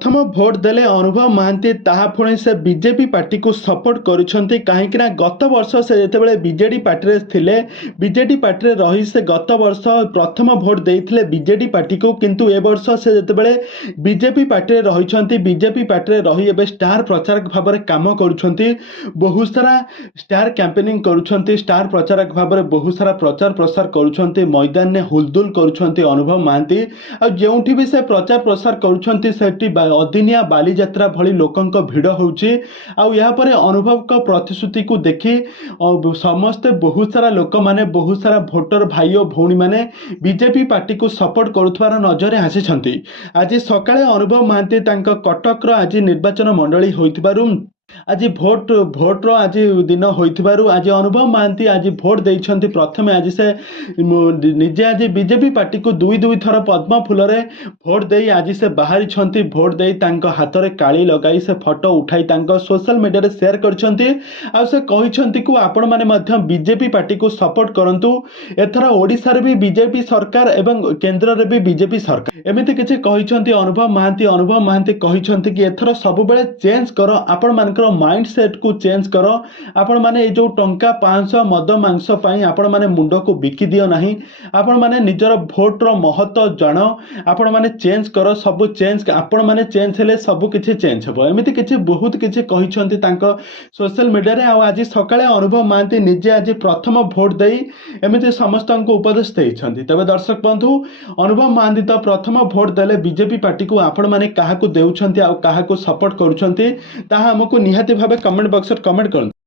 प्रथम भोट देले अनुभव महांती ताहा पुणी से बीजेपी पार्टी को सपोर्ट करुछंती कहीं गत वर्ष से जितेबाला बीजेडी पार्टी थिले बीजेडी पार्टी रही से गत वर्ष प्रथम भोट देते बीजेडी पार्टी को किंतु ए वर्ष से जितेबाला बीजेपी पार्टी रही बीजेपी पार्टी रही एवं स्टार प्रचारक भाव में काम करुछंती बहुत सारा स्टार कैंपेनिंग करुछंती स्टार प्रचारक भाव में बहुत सारा प्रचार प्रसार करुछंती मैदान में हुलदुल करुछंती अनुभव महांती आ जोठी भी से प्रचार प्रसार करुछंती सेठी अदिनिया बालीजात्रा भली लोकंक भिड़ होउची आउ या परे अनुभव का प्रतिश्रुति को देखी समस्ते बहुत सारा लोक माने बहुत सारा भोटर भाई और भौणी माने बीजेपी पार्टी को सपोर्ट करुथवार नजर आसी आज सकाळे अनुभव महांती तांका कटक रो आज निर्वाचन मंडली होइथिबारु आज भोट आज दिन होइथिबारु आज अनुभव महांती आज भोट देइछंती प्रथम आज से निजे आज बीजेपी पार्टी को दुई दुई थर पद्म फूल रे भोट देई आज से बाहरी छंती भोट देई तांको हाथ रे काली लगाई से फोटो उठाई तांको सोशल मीडिया रे शेयर करछंती आ से कहिछंती को आपण माने मध्य बीजेपी पार्टी को सपोर्ट करंतु एथरा ओडिसा रे भी बीजेपी सरकार एवं केंद्र रे भी बीजेपी सरकार एमिति किछि कहिछंती अनुभव महांती कहिछंती कि एथरा सब बेले चेंज करो आपण मान माइंड सेट को चेंज कर आपण माने जो टंका 500 मद मांस आपण माने मुंड को बिकी दियो नहीं आपण माने निजर भोट रो महत्व जान आपण माने चेंज कर सब चेंज आपण माने चेंज हेले सब किछि चेंज हो एमिति किछि बहुत किछि कहिसंती तांको सोशल मीडिया रे आज सकाळे अनुभव महांती निजे आज प्रथम भोट देई एमिति समस्त को उपदेश देइछंती तबे दर्शक बंधु अनुभव महांती तो प्रथम भोट देले बीजेपी पार्टी को आपण माने काहा को देउछंती आ काहा को सपोर्ट करूछंती ताहा हमको निहाती भावे कमेंट बॉक्स में कमेंट करते।